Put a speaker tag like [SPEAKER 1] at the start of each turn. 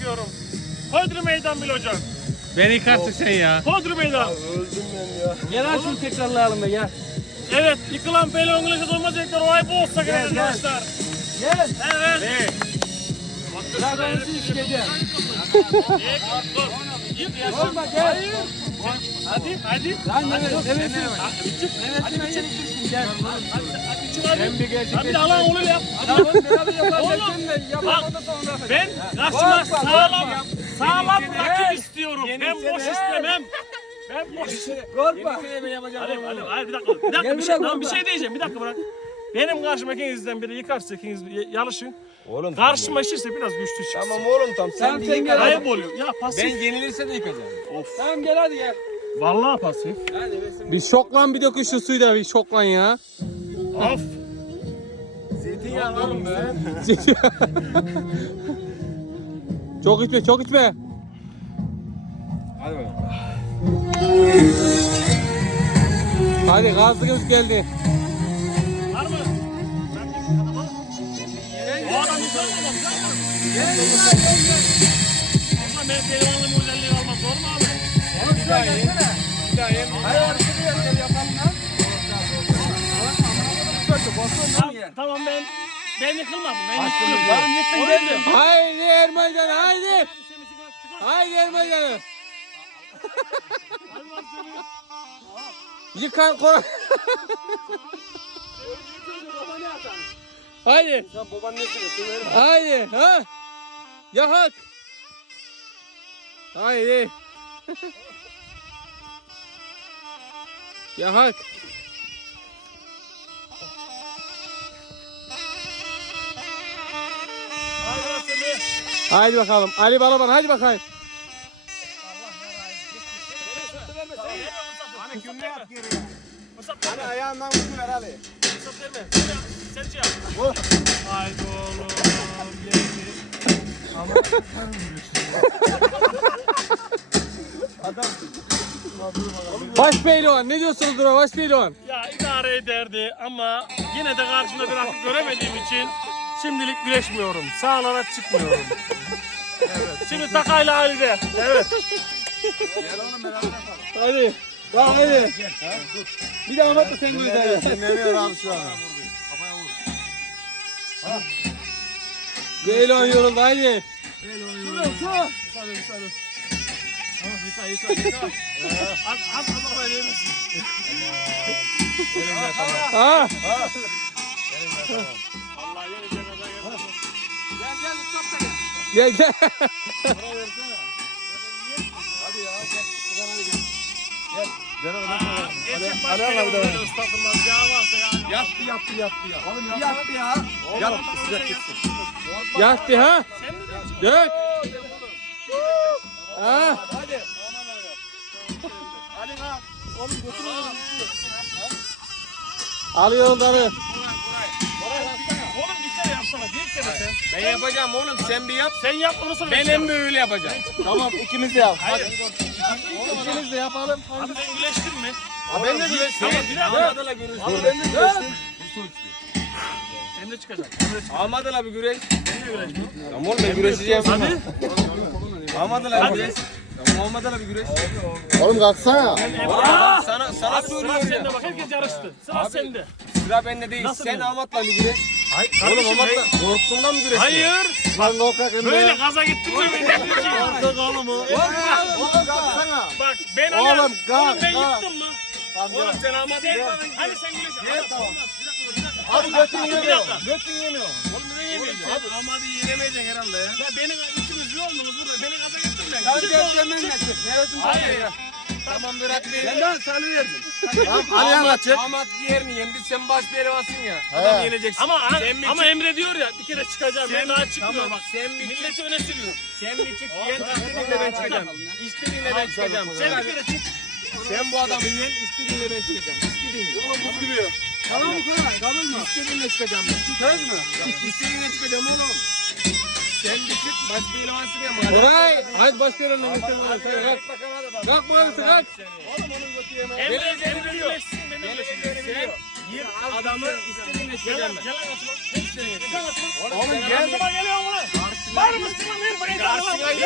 [SPEAKER 1] istiyorum. Hodri meydan bil hocam.
[SPEAKER 2] Beni yıkarsın sen ya.
[SPEAKER 1] Hodri meydan.
[SPEAKER 3] Öldüm ben ya.
[SPEAKER 4] Gel al şunu tekrarlayalım be gel.
[SPEAKER 1] Evet, yıkılan Pele İngilizce olmayacaklar. Olay bu olsa gerek arkadaşlar.
[SPEAKER 4] Gel.
[SPEAKER 1] Evet.
[SPEAKER 4] Birazdan için sikeceğim.
[SPEAKER 1] Olma
[SPEAKER 4] gel.
[SPEAKER 1] Hadi.
[SPEAKER 4] Lan nefesini gel.
[SPEAKER 1] Sen bir gerçekten. Hadi alan onu yap.
[SPEAKER 4] Tamam beraber yapacaksın
[SPEAKER 1] Oğlum,
[SPEAKER 4] da yapamadı sonra.
[SPEAKER 1] Ben karşıma sağlam
[SPEAKER 4] Gel.
[SPEAKER 1] rakip istiyorum. Ben boş istemem. Ben boş istemem.
[SPEAKER 4] Korkma.
[SPEAKER 1] Hadi bir dakika.
[SPEAKER 4] Gel
[SPEAKER 1] Bir şey,
[SPEAKER 4] bırak,
[SPEAKER 1] lan bir
[SPEAKER 4] korkma.
[SPEAKER 1] şey diyeceğim. Bir dakika bırak. Benim karşıma ikinizden biri yıkarsa ikiniz yarışın.
[SPEAKER 3] Oğlum.
[SPEAKER 1] Karşıma işirse biraz güçlü çıksın.
[SPEAKER 3] Tamam oğlum tamam.
[SPEAKER 4] Tamam, sen gel.
[SPEAKER 1] Ayıp oluyor. Ya pasif.
[SPEAKER 3] Ben yenilirse de yıkacağım.
[SPEAKER 4] Tamam gel hadi gel.
[SPEAKER 1] Vallahi pasif.
[SPEAKER 4] Hadi besin.
[SPEAKER 2] Bir şoklan bir dökün şu suyu da bir şoklan ya.
[SPEAKER 1] Of.
[SPEAKER 3] Zeytinyağı oğlum be.
[SPEAKER 2] Çok içme çok içme.
[SPEAKER 3] Hadi bakalım.
[SPEAKER 2] Hadi gazlığımız geldi.
[SPEAKER 1] Var mı? O adam yıkamamaz. Ama ben pehlivanlığım özelliği almaz. Zor mu abi?
[SPEAKER 3] Bir daha yem. Bir daha yem.
[SPEAKER 4] Hayır şuraya gel yapalım lan.
[SPEAKER 1] Tamam ben yıkılmadım. Ben
[SPEAKER 3] Açtım
[SPEAKER 1] yıkılmadım.
[SPEAKER 3] bizi.
[SPEAKER 4] Tamam gittin
[SPEAKER 1] O
[SPEAKER 4] geldin.
[SPEAKER 1] yüzden-
[SPEAKER 2] Haydi Ermaycan haydi.
[SPEAKER 1] Çıkar.
[SPEAKER 2] Haydi Ermaycan'ım.
[SPEAKER 1] Hadi bak seni.
[SPEAKER 2] Yıkan koy. Haydi.
[SPEAKER 3] Sen babaannesine söyle.
[SPEAKER 2] Haydi. Ha. Yahat. Haydi. Yahat.
[SPEAKER 1] Hadi bak seni.
[SPEAKER 2] Haydi bakalım. Ali Balaban hadi bakayım.
[SPEAKER 3] Hani kümme yap geri ya.
[SPEAKER 1] Fırsat
[SPEAKER 3] Hani
[SPEAKER 1] verme.
[SPEAKER 3] ayağından vurdu ver Ali.
[SPEAKER 1] Fırsat verme. Sen şey yap. Haydi oğlum. Geldi.
[SPEAKER 2] Baş pehlivan ne diyorsunuz buna baş pehlivan?
[SPEAKER 1] Ya idare ederdi ama yine de karşımda bir rakip göremediğim için şimdilik güreşmiyorum. Sahalara çıkmıyorum. Evet. Şimdi Takay'la Ali'de. Evet.
[SPEAKER 3] Gel oğlum beraber yapalım.
[SPEAKER 2] Hadi. Bak hadi. Bir de Ahmet de sen göster.
[SPEAKER 3] Dinleniyor abi şu an.
[SPEAKER 2] Pehlivan yoruldu haydi.
[SPEAKER 1] Yıka. Az arabaya verirsin.
[SPEAKER 2] Ha.
[SPEAKER 1] Allah yeni cenazeye gelsin.
[SPEAKER 4] Gel Mustafa gel.
[SPEAKER 2] Gel gel.
[SPEAKER 3] Hadi ya gel. Sigara gel. Gel. Gel oğlum.
[SPEAKER 1] Geçin
[SPEAKER 3] Ali
[SPEAKER 1] başka
[SPEAKER 3] abi de
[SPEAKER 1] böyle ıslatılmaz. Yağ varsa yani.
[SPEAKER 3] Yaptı ya. Oğlum yaptı ya. Yaptı sıcak gitsin.
[SPEAKER 2] Yaktı ha.
[SPEAKER 1] Sen mi diyorsun?
[SPEAKER 2] Dök. Ha.
[SPEAKER 3] Hadi. Hadi ha. Oğlum götür oğlum.
[SPEAKER 2] Alıyor darı.
[SPEAKER 1] Oğlum bir kere yapsana. Bir kere sen.
[SPEAKER 3] Ben yapacağım oğlum sen bir yap.
[SPEAKER 1] Sen yap onu sonra.
[SPEAKER 3] Ben en böyle yapacağım. Tamam ikimiz de yap.
[SPEAKER 1] Hayır.
[SPEAKER 2] İkimiz de yapalım.
[SPEAKER 1] Abi sen güleştin mi?
[SPEAKER 3] Ha, ben de güreştim.
[SPEAKER 1] Tamam, bir dakika.
[SPEAKER 3] Ahmet'le güreştim. Abi ben de güreştim.
[SPEAKER 1] Emre çıkacak.
[SPEAKER 3] Ahmet'le bir güreş.
[SPEAKER 1] Ben de güleştim.
[SPEAKER 3] Tamam oğlum ben güreşeceğim.
[SPEAKER 1] Hadi.
[SPEAKER 3] Ahmet'le bir güreş. Tamam Ahmet'le bir güreş.
[SPEAKER 2] Oğlum kalksana.
[SPEAKER 3] Oğlum sana
[SPEAKER 1] Sıra
[SPEAKER 3] söylüyorum
[SPEAKER 1] sende
[SPEAKER 3] ya.
[SPEAKER 1] bak. Herkes yarıştı. Sıra sende.
[SPEAKER 3] Sıra bende değil.
[SPEAKER 1] Nasıl
[SPEAKER 3] Sen
[SPEAKER 1] yani?
[SPEAKER 3] Ahmet'le bir güreş.
[SPEAKER 1] Hayır.
[SPEAKER 3] Oğlum Ahmet'le korktuğundan mı güreştin?
[SPEAKER 1] Hayır.
[SPEAKER 2] Lan korkak
[SPEAKER 1] Böyle gaza gittin mi ben ne diyeceğim?
[SPEAKER 2] oğlum.
[SPEAKER 3] kalksana.
[SPEAKER 1] Bak ben
[SPEAKER 2] Oğlum,
[SPEAKER 1] oğlum
[SPEAKER 2] kalk,
[SPEAKER 1] ben
[SPEAKER 2] kalk.
[SPEAKER 1] yıktım mı?
[SPEAKER 3] Oğlum sen Ahmet'le.
[SPEAKER 1] Hani sen güleşin.
[SPEAKER 3] Gel,
[SPEAKER 1] Ama
[SPEAKER 3] tamam.
[SPEAKER 1] olmaz. Bir dakika.
[SPEAKER 3] Abi götün
[SPEAKER 1] Bir
[SPEAKER 3] yemiyor.
[SPEAKER 1] dakika.
[SPEAKER 3] Götün yemiyor.
[SPEAKER 1] Oğlum neden yemeyeceğim?
[SPEAKER 3] Abi Ahmet'i yenemeyeceksin herhalde ya.
[SPEAKER 1] Ya benim üçümüz bir oldunuz burada. Beni gaza getirin ben.
[SPEAKER 3] Sen
[SPEAKER 1] Çık
[SPEAKER 3] gel
[SPEAKER 1] oğlum,
[SPEAKER 3] sen
[SPEAKER 1] çık.
[SPEAKER 3] benimle çık. Neresin
[SPEAKER 1] Hayır.
[SPEAKER 3] ya? Tamam bırak beni.
[SPEAKER 4] Sen daha salı verdin.
[SPEAKER 3] Tamam Ali anlatacak. Ahmet yerini yendi. Sen baş pehlivansın ya. Adam yeneceksin.
[SPEAKER 1] Ama Emre diyor ya bir kere çıkacağım. Ben daha çıkmıyorum
[SPEAKER 3] Tamam
[SPEAKER 1] bak.
[SPEAKER 3] sen bir çık.
[SPEAKER 1] Milleti öne sürüyor.
[SPEAKER 3] Sen bir çık. Yen istediğinle ben çıkacağım. İstediğinle ben çıkacağım.
[SPEAKER 1] Sen bir kere çık.
[SPEAKER 3] Sen bu adamı yen istediğinle ben çıkacağım. İstediğinle. Oğlum bu gibi.
[SPEAKER 4] Tamam mı Koray? Kabul mü?
[SPEAKER 3] İstediğinle çıkacağım ben.
[SPEAKER 4] Söz mü?
[SPEAKER 3] İstediğinle çıkacağım oğlum. Sen bir çık. Baş pehlivansın ya. madem.
[SPEAKER 2] Koray. Hadi baş pehlivanla gösterelim. Sen kalk.
[SPEAKER 3] Bakalım hadi bak.
[SPEAKER 2] Kalk bakalım sen kalk.
[SPEAKER 3] Oğlum onun götü yemeye.
[SPEAKER 1] Emre güleşsin. Ben de
[SPEAKER 3] Gel
[SPEAKER 1] güleşsin.
[SPEAKER 3] gel gel. Yir adamı istediğinle
[SPEAKER 1] Gel
[SPEAKER 3] çıkacağım
[SPEAKER 1] lan
[SPEAKER 3] ben.
[SPEAKER 1] gel lan atma. Hep seni yedim. Gel atma.
[SPEAKER 3] Oğlum
[SPEAKER 1] Gel
[SPEAKER 3] gel.
[SPEAKER 1] atma geliyor mu lan? Var Müslüman değil mi?